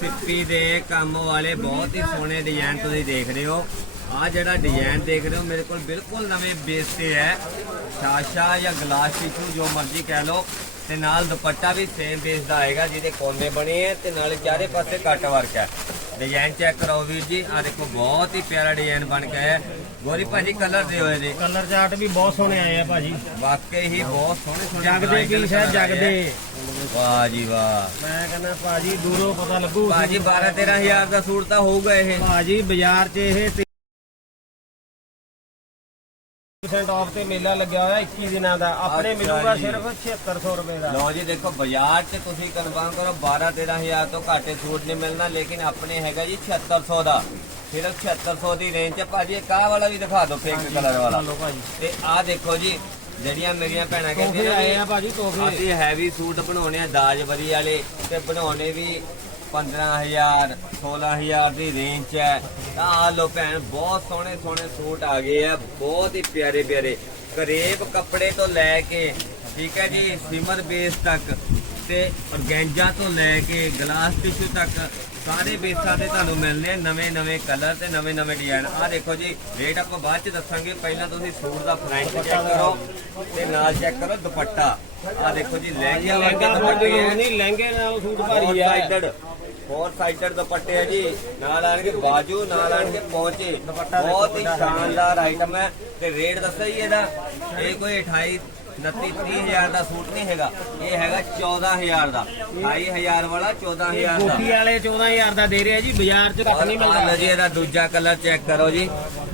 ਸਿੱਪੀ ਦੇ ਕੰਮ ਵਾਲੇ ਬਹੁਤ ਹੀ ਸੋਹਣੇ ਡਿਜ਼ਾਈਨ ਤੁਸੀਂ ਦੇਖ ਰਹੇ ਹੋ। ਆ ਜਿਹੜਾ ਡਿਜ਼ਾਈਨ ਦੇਖ ਰਹੇ ਹੋ, ਮੇਰੇ ਕੋਲ ਬਿਲਕੁਲ ਨਵੇਂ ਬੇਸ ਤੇ ਹੈ। ਸ਼ਾਸ਼ਾ ਜਾਂ ਗਲਾਸ ਟਿਸ਼ੂ ਜੋ ਮਰਜ਼ੀ ਕਹਿ ਲਓ। ਤੇ ਨਾਲ ਦੁਪੱਟਾ ਵੀ ਸੇਮ ਬੇਸ ਦਾ ਆਏਗਾ, ਜਿਹਦੇ ਕੋਨੇ ਬਣੇ ਹੈ ਤੇ ਨਾਲੇ ਚਾਰੇ ਪਾਸੇ ਕੱਟ ਵਰਕ ਹੈ। ਡਿਜ਼ਾਈਨ ਚੈੱਕ ਕਰੋ ਵੀਰ ਜੀ। ਆ ਦੇਖੋ ਬਹੁਤ ਹੀ ਪਿਆਰਾ ਡਿਜ਼ਾਈਨ ਬਣ ਕੇ ਆਇਆ। ਗੋਰੀ ਭਾਜੀ ਕਲਰ ਦੇ ਹੋਏ ਨੇ ਕਲਰ ਚਾਰਟ ਵੀ ਬਹੁਤ ਸੋਹਣੇ ਆਏ ਆ ਭਾਜੀ। ਵਾਕਈ ਹੀ ਬਹੁਤ ਸੋਹਣੇ ਸੋਹਣੇ ਜਗਦੇ ਕੀ ਹੈ। ਜਗਦੇ। ਵਾਹ ਜੀ ਵਾਹ। ਮੈਂ ਕਹਿੰਦਾ ਭਾਜੀ ਦੂਰੋਂ ਪਤਾ ਲੱਗੂ। ਭਾਜੀ 12 13000 ਦਾ ਸੂਟ ਤਾਂ ਹੋਊਗਾ ਇਹ। ਭਾਜੀ ਬਾਜ਼ਾਰ 'ਚ ਇਹ 30% ਆਫ ਤੇ ਮੇਲਾ ਲੱਗਿਆ ਹੋਇਆ 21 ਦਿਨਾਂ ਦਾ। ਆਪਣੇ ਅੱਛਾ ਮਿਲੂਗਾ ਜੀ। ਸਿਰਫ 7600 ਰੁਪਏ ਦਾ। ਲਓ ਜੀ ਦੇਖੋ ਬਾਜ਼ਾਰ 'ਚ ਤੁਸੀਂ ਕਨਫਰਮ ਕਰੋ 12 13000 ਤੋਂ ਘੱਟ ਸੂਟ ਨਹੀਂ ਮਿਲਣਾ ਲੇਕਿਨ ਆਪਣੇ ਹੈਗਾ ਜੀ 7600 ਦਾ। ਸਿਰਫ 7600 ਦੀ ਰੇਂਜ 'ਚ ਭਾਜੀ ਇੱਕ ਆਹ ਵਾਲਾ ਵੀ ਦਿਖਾ ਦਿਓ ਪਿੰਕ ਕਲਰ ਵਾਲਾ। ਲਓ ਭਾਜੀ। ਤੇ ਆਹ ਦੇਖੋ ਜੀ ਜਿਹੜੀਆਂ ਮੇਰੀਆਂ ਭੈਣਾਂ ਤੋਹਫੇ ਕਹਿੰਦੀਆਂ ਆਏ ਆ ਨੇ ਭਾਜੀ ਤੋਹਫੇ। ਅਸੀਂ ਹੈਵੀ ਸੂਟ ਬਣਾਉਣੇ ਆ ਦਾਜ ਵਰੀ ਵਾਲੇ ਤੇ ਬਣਾਉਣੇ ਵੀ 15000 16000 ਦੀ ਰੇਂਜ 'ਚ ਹੈ। ਤਾਂ ਆ ਲੋ ਭੈਣ ਬਹੁਤ ਸੋਹਣੇ ਸੋਹਣੇ ਸੂਟ ਆ ਗਏ ਆ ਬਹੁਤ ਹੀ ਪਿਆਰੇ ਪਿਆਰੇ। ਕਰੇਬ ਕੱਪੜੇ ਤੋਂ ਲੈ ਕੇ ਠੀਕ ਹੈ ਜੀ ਸਿਮਰ ਬੇਸ ਤੱਕ ਤੇ ਔਰਗੈਂਜਾ ਤੋਂ ਲੈ ਕੇ ਗਲਾਸ ਟਿਸ਼ੂ ਤੱਕ ਸਾਰੇ ਬੇਸਾਂ ਤੇ ਤੁਹਾਨੂੰ ਮਿਲਨੇ ਆ ਨਵੇਂ ਨਵੇਂ ਕਲਰ ਤੇ ਨਵੇਂ ਨਵੇਂ ਡਿਜ਼ਾਈਨ ਆ ਦੇਖੋ ਜੀ ਰੇਟ ਆਪਾਂ ਬਾਅਦ ਚ ਦੱਸਾਂਗੇ। ਪਹਿਲਾਂ ਤੁਸੀਂ ਸੂਟ ਦਾ ਫਰੰਟ ਚੈੱਕ ਕਰੋ ਤੇ ਨਾਲ ਚੈੱਕ ਕਰੋ ਦੁਪੱਟਾ। ਆ ਦੇਖੋ ਜੀ ਲਹਿੰਗੇ ਲਹਿੰਗਾ ਦੁਪੱਟੇ ਨਹੀਂ ਲਹਿੰਗੇ ਨਾਲ ਸੂਟ ਭਾਰੀ ਆ। ਫੋਰ ਸਾਈਡਡ ਦੁਪੱਟੇ ਹੈ ਜੀ। ਨਾਲ ਆਣਗੇ ਬਾਜੂ ਨਾਲ ਆਣਗੇ ਪਹੁੰਚੇ ਬਹੁਤ ਹੀ ਸ਼ਾਨਦਾਰ ਆਈਟਮ ਹੈ। ਤੇ ਰੇਟ ਦੱਸੋ ਜੀ ਇਹਦਾ। ਇਹ ਕੋਈ 28 29 30000 ਦਾ ਸੂਟ ਨਹੀਂ ਹੈਗਾ। ਇਹ ਹੈਗਾ 14000 ਦਾ। 28000 ਵਾਲਾ 14000 ਦਾ। ਕੋਠੀ ਵਾਲੇ 14000 ਦਾ ਦੇ ਰਿਹਾ ਜੀ। ਬਾਜ਼ਾਰ 'ਚ ਘੱਟ ਨਹੀਂ ਮਿਲਦਾ। ਲਓ ਜੀ ਇਹਦਾ ਦੂਜਾ ਕਲਰ ਚੈੱਕ ਕਰੋ ਜੀ।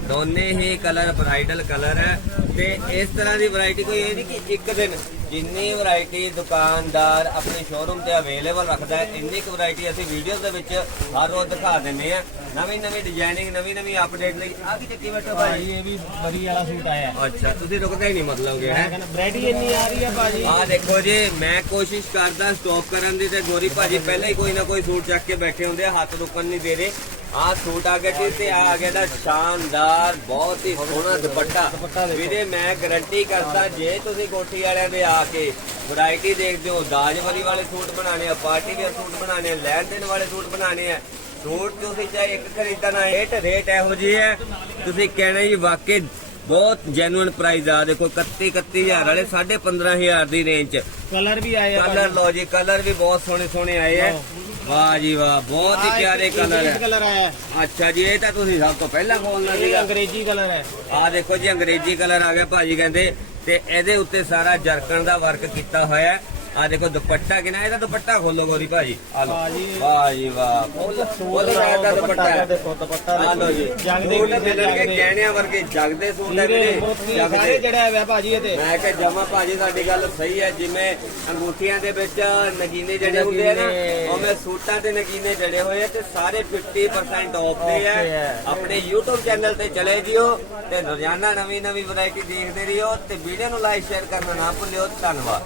ਦੋਨੇ ਹੀ ਕਲਰ ਬ੍ਰਾਈਡਲ ਕਲਰ ਹੈ। ਤੇ ਇਸ ਤਰ੍ਹਾਂ ਦੀ ਵੈਰਾਈਟੀ ਕੋਈ ਇਹ ਨਹੀਂ ਕਿ ਇੱਕ ਦਿਨ ਜਿੰਨੀ ਵੈਰਾਈਟੀ ਦੁਕਾਨਦਾਰ ਆਪਣੇ ਸ਼ੋਰੂਮ ਤੇ ਅਵੇਲੇਬਲ ਰੱਖਦਾ ਹੈ, ਇੰਨੀ ਕੁ ਵੈਰਾਈਟੀ ਅਸੀਂ ਵੀਡੀਓ ਦੇ ਵਿੱਚ ਹਰ ਰੋਜ਼ ਦਿਖਾ ਦਿੰਨੇ ਆ ਨਵੀਂ ਨਵੀਂ ਡਿਜ਼ਾਈਨਿੰਗ ਨਵੀਂ ਨਵੀਂ ਅਪਡੇਟ ਲਈ ਆ ਕੀ ਚੱਕੀ ਬੈਠੋ ਭਾਈ ਭਾਜੀ ਇਹ ਵੀ ਬਰੀ ਵਾਲਾ ਸੂਟ ਆਇਆ। ਅੱਛਾ ਤੁਸੀਂ ਰੁਕਦੇ ਹੀ ਨਹੀਂ ਮਤਲਬ ਕਿ ਮੈਂ ਹੈ? ਕਹਿੰਦਾ ਵੈਰਾਈਟੀ ਇੰਨੀ ਆ ਰਹੀ ਆ ਭਾਜੀ। ਆ ਦੇਖੋ ਜੀ ਮੈਂ ਕੋਸ਼ਿਸ਼ ਕਰਦਾ ਸਟਾਪ ਕਰਨ ਦੀ ਤੇ ਗੋਰੀ ਭਾਜੀ ਪਹਿਲਾਂ ਹੀ ਕੋਈ ਨਾ ਕੋਈ ਸੂਟ ਚੱਕ ਕੇ ਬੈਠੇ ਹੁੰਦੇ ਆ ਹੱਥ ਰੁਕਣ ਨਹੀਂ ਦੇ ਰਹੇ। ਆ ਸੂਟ ਆ ਗਿਆ ਜੀ ਤੇ ਆ ਆ ਗਿਆ ਦਾ ਸ਼ਾਨਦਾਰ ਬਹੁਤ ਹੀ ਸੋਹਣਾ ਦੁਪੱਟਾ। ਵੀਰੇ ਮੈਂ ਗਾਰੰਟੀ ਕਰਦਾ ਜੇ ਤੁਸੀਂ ਕੋਠੀ ਵਾਲਿਆਂ ਦੇ ਆ ਕੇ ਵੈਰਾਈਟੀ ਦੇਖਦੇ ਹੋ ਦਾਜ ਵਾਲੀ ਵਾਲੇ ਸੂਟ ਬਣਾਣੇ ਆ ਪਾਰਟੀ ਵੇਅਰ ਸੂਟ ਬਣਾਣੇ ਆ ਲੈਣ ਦੇਣ ਵਾਲੇ ਸੂਟ ਬਣਾਣੇ ਆ ਸੂਟ ਤੁਸੀਂ ਚਾਹੇ ਇੱਕ ਖਰੀਦਣਾ ਰੇਟ ਰੇਟ ਇਹੋ ਜਿਹੀ ਹੈ ਤੁਸੀਂ ਕਹਿਣਾ ਜੀ ਵਾਕਈ ਬਹੁਤ ਜੈਨੂਇਨ ਪ੍ਰਾਈਸ ਆ। ਦੇਖੋ 31 31000 ਵਾਲੇ 15000 ਦੀ ਰੇਂਜ ਚ ਕਲਰ ਵੀ ਆਏ ਆ ਕਲਰ ਲੋ ਜੀ ਕਲਰ ਵੀ ਬਹੁਤ ਸੋਹਣੇ ਸੋਹਣੇ ਆਏ ਹੈ ਵਾਹ ਜੀ ਵਾਹ ਬਹੁਤ ਹੀ ਪਿਆਰੇ ਕਲਰ ਹੈ ਕਲਰ ਆਇਆ। ਅੱਛਾ ਜੀ ਇਹ ਤਾਂ ਤੁਸੀਂ ਸਭ ਤੋਂ ਪਹਿਲਾਂ ਖੋਲਣਾ ਸੀਗਾ। ਅੰਗਰੇਜ਼ੀ ਕਲਰ ਹੈ। ਆ ਦੇਖੋ ਜੀ ਅੰਗਰੇਜ਼ੀ ਕਲਰ ਆ ਗਿਆ ਭਾਜੀ ਕਹਿੰਦੇ ਤੇ ਇਹਦੇ ਉੱਤੇ ਸਾਰਾ ਜਰਕਣ ਦਾ ਵਰਕ ਕੀਤਾ ਹੋਇਆ ਹੈ। ਆ ਦੇਖੋ ਦੁਪੱਟਾ ਕਿਨਾ ਇਹਦਾ ਦੁਪੱਟਾ ਖੋਲੋ ਗੋਰੀ ਭਾਜੀ। ਆ ਲੋ ਵਾਹ ਜੀ। ਵਾਹ। ਫੁੱਲ ਫੁੱਲ ਦਾ ਦੁਪੱਟਾ। ਹੈ ਦੇਖੋ ਦੁਪੱਟਾ ਆ ਲੋ ਜੀ। ਜਗਦੇ ਮਿਲਣਗੇ ਜਗਦੇ। ਗਹਿਣਿਆਂ ਵਰਗੇ ਜਗਦੇ ਸੂਟ ਹੈ ਵੀਰੇ। ਜਗਦੇ। ਜੜਿਆ ਹੋਇਆ ਭਾਜੀ ਇਹ ਤੇ। ਮੈਂ ਕਿਹਾ ਜਮਾ ਭਾਜੀ ਸਾਡੀ ਗੱਲ ਸਹੀ ਹੈ। ਜਿਵੇਂ ਅੰਗੂਠੀਆਂ ਦੇ ਵਿੱਚ ਨਗੀਨੇ ਜੜੇ ਹੁੰਦੇ ਆ ਨਾ। ਉਵੇਂ ਸੂਟਾਂ ਤੇ ਨਗੀਨੇ ਜੜੇ ਹੋਏ ਤੇ ਸਾਰੇ 50% ਆਫ ਤੇ ਹੈ ਹੈ। ਆਪਣੇ YouTube ਚੈਨਲ ਤੇ ਚਲੇ ਜਿਓ ਤੇ ਰੋਜ਼ਾਨਾ ਨਵੀਂ ਨਵੀਂ ਵੈਰਾਈਟੀ ਦੇਖਦੇ ਰਹੀਓ ਤੇ ਵੀਡੀਓ ਨੂੰ ਲਾਈਕ ਸ਼ੇਅਰ ਕਰਨਾ ਨਾ ਭੁੱਲਿਓ। ਧੰਨਵਾਦ।